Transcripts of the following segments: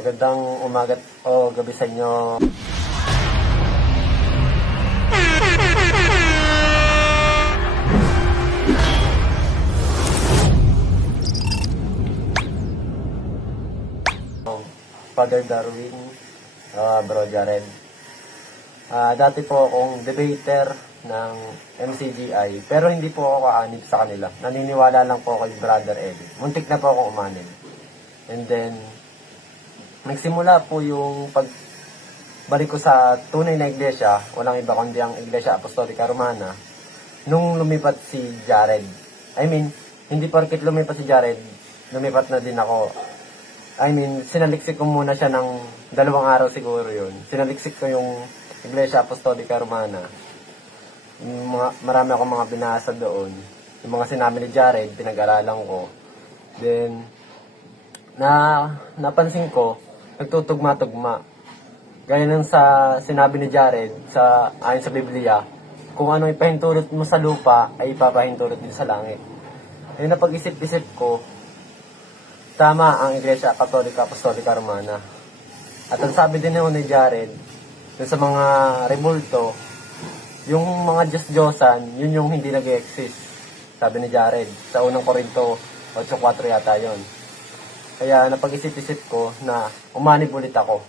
Magandang umagat o gabi sa inyo. Father Darwin, ah, Bro Jared. Ah, dati po akong debater ng MCGI, pero hindi po ako kaanib sa kanila. Naniniwala lang po ako kay Brother Eddie. Muntik na po ako umanib. And then, nagsimula po yung pag balik ko sa tunay na iglesia, walang iba kundi ang Iglesia Apostolica Romana, nung lumipat si Jared. I mean, hindi porket lumipat si Jared, lumipat na din ako. I mean, sinaliksik ko muna siya ng dalawang araw siguro yun. Sinaliksik ko yung Iglesia Apostolica Romana. Mga, marami akong mga binasa doon. Yung mga sinabi ni Jared, pinag-aralan ko. Then, na napansin ko, nagtutugma-tugma. Gaya ng sa sinabi ni Jared sa ayon sa Biblia, kung ano ipahintulot mo sa lupa ay ipapahintulot din sa langit. Ay napag-isip-isip ko, tama ang Iglesia Katolika Apostolika Romana. At ang sabi din ni Jared, sa mga rebulto, yung mga Diyos-Diyosan, yun yung hindi nag-exist. Sabi ni Jared, sa unang Korinto 8.4 yata yon. Kaya napag-isip-isip ko na umanib ulit ako.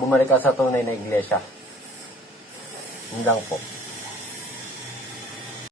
Bumalik ako sa tunay na iglesia. Yun lang po.